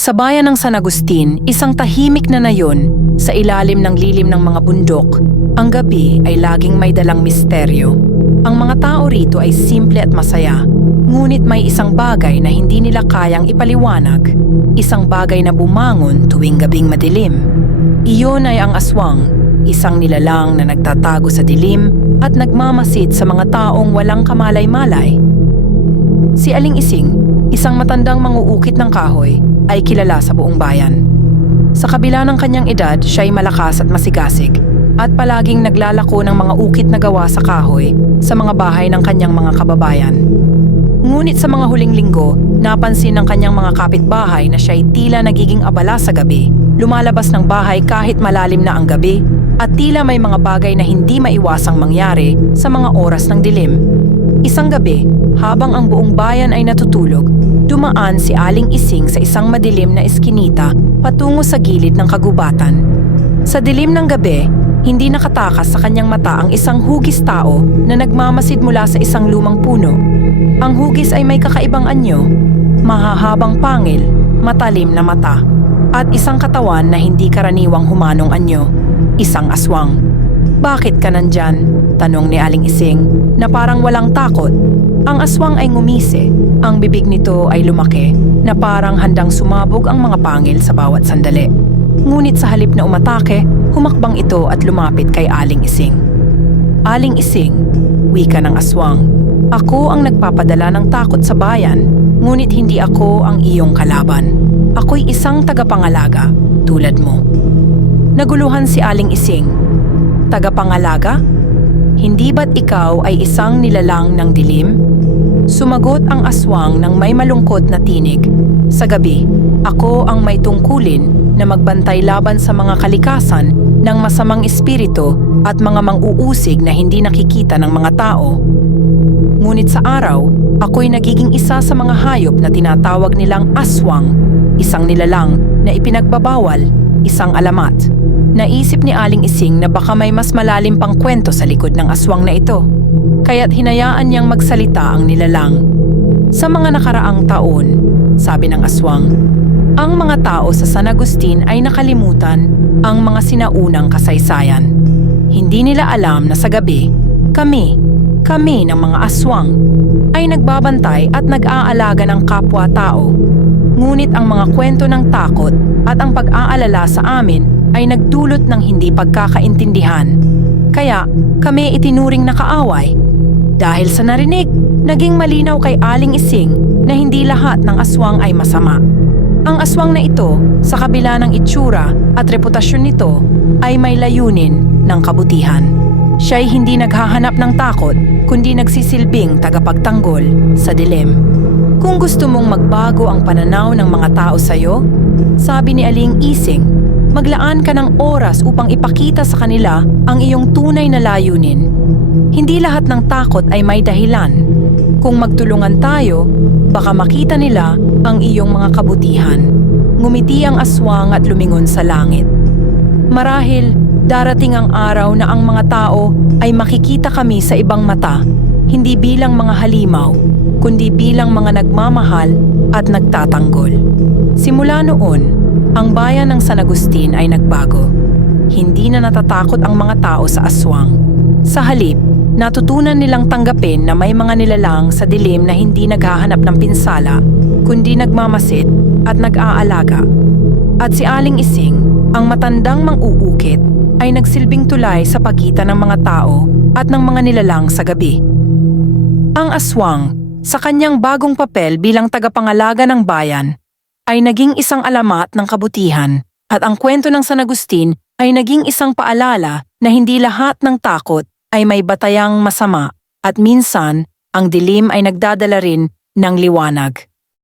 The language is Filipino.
Sa bayan ng San Agustin, isang tahimik na nayon sa ilalim ng lilim ng mga bundok, ang gabi ay laging may dalang misteryo. Ang mga tao rito ay simple at masaya, ngunit may isang bagay na hindi nila kayang ipaliwanag, isang bagay na bumangon tuwing gabing madilim. Iyon ay ang aswang, isang nilalang na nagtatago sa dilim at nagmamasid sa mga taong walang kamalay-malay. Si Aling Ising, isang matandang manguukit ng kahoy, ay kilala sa buong bayan. Sa kabila ng kanyang edad, siya ay malakas at masigasig at palaging naglalako ng mga ukit na gawa sa kahoy sa mga bahay ng kanyang mga kababayan. Ngunit sa mga huling linggo, napansin ng kanyang mga kapitbahay na siya ay tila nagiging abala sa gabi, lumalabas ng bahay kahit malalim na ang gabi at tila may mga bagay na hindi maiwasang mangyari sa mga oras ng dilim. Isang gabi, habang ang buong bayan ay natutulog, dumaan si Aling Ising sa isang madilim na eskinita patungo sa gilid ng kagubatan. Sa dilim ng gabi, hindi nakatakas sa kanyang mata ang isang hugis tao na nagmamasid mula sa isang lumang puno. Ang hugis ay may kakaibang anyo, mahahabang pangil, matalim na mata, at isang katawan na hindi karaniwang humanong anyo, isang aswang. "Bakit ka nandyan?" tanong ni Aling Ising, na parang walang takot. Ang aswang ay ngumisi, ang bibig nito ay lumaki, na parang handang sumabog ang mga pangil sa bawat sandali. Ngunit sa halip na umatake, humakbang ito at lumapit kay Aling Ising. "Aling Ising," wika ng aswang, "ako ang nagpapadala ng takot sa bayan, ngunit hindi ako ang iyong kalaban. Ako'y isang tagapangalaga, tulad mo." Naguluhan si Aling Ising. "Tagapangalaga? Hindi ba't ikaw ay isang nilalang ng dilim?" Sumagot ang aswang ng may malungkot na tinig. "Sa gabi, ako ang may tungkulin na magbantay laban sa mga kalikasan ng masamang espiritu at mga mang-uusig na hindi nakikita ng mga tao. Ngunit sa araw, ako'y nagiging isa sa mga hayop na tinatawag nilang aswang, isang nilalang na ipinagbabawal, isang alamat." Naisip ni Aling Ising na baka may mas malalim pang kwento sa likod ng aswang na ito, kaya't hinayaan niyang magsalita ang nilalang. "Sa mga nakaraang taon," sabi ng aswang, "ang mga tao sa San Agustin ay nakalimutan ang mga sinaunang kasaysayan. Hindi nila alam na sa gabi, kami ng mga aswang, ay nagbabantay at nag-aalaga ng kapwa-tao. Ngunit ang mga kwento ng takot at ang pag-aalala sa amin ay nagdulot ng hindi pagkakaintindihan. Kaya kami itinuring na kaaway. Dahil sa narinig, naging malinaw kay Aling Ising na hindi lahat ng aswang ay masama. Ang aswang na ito, sa kabila ng itsura at reputasyon nito, ay may layunin ng kabutihan. Siya'y hindi naghahanap ng takot, kundi nagsisilbing tagapagtanggol sa dilim." "Kung gusto mong magbago ang pananaw ng mga tao sa'yo," sabi ni Aling Ising, "maglaan ka ng oras upang ipakita sa kanila ang iyong tunay na layunin. Hindi lahat ng takot ay may dahilan. Kung magtulungan tayo, baka makita nila ang iyong mga kabutihan." Ngumiti ang aswang at lumingon sa langit. "Marahil, darating ang araw na ang mga tao ay makikita kami sa ibang mata, hindi bilang mga halimaw, kundi bilang mga nagmamahal at nagtatanggol." Simula noon, ang bayan ng San Agustin ay nagbago. Hindi na natatakot ang mga tao sa aswang. Sa halip, natutunan nilang tanggapin na may mga nilalang sa dilim na hindi naghahanap ng pinsala, kundi nagmamasid at nag-aalaga. At si Aling Ising, ang matandang mang-uukit, ay nagsilbing tulay sa pagitan ng mga tao at ng mga nilalang sa gabi. Ang aswang, sa kanyang bagong papel bilang tagapangalaga ng bayan, ay naging isang alamat ng kabutihan, at ang kwento ng San Agustin ay naging isang paalala na hindi lahat ng takot ay may batayang masama, at minsan ang dilim ay nagdadala rin ng liwanag.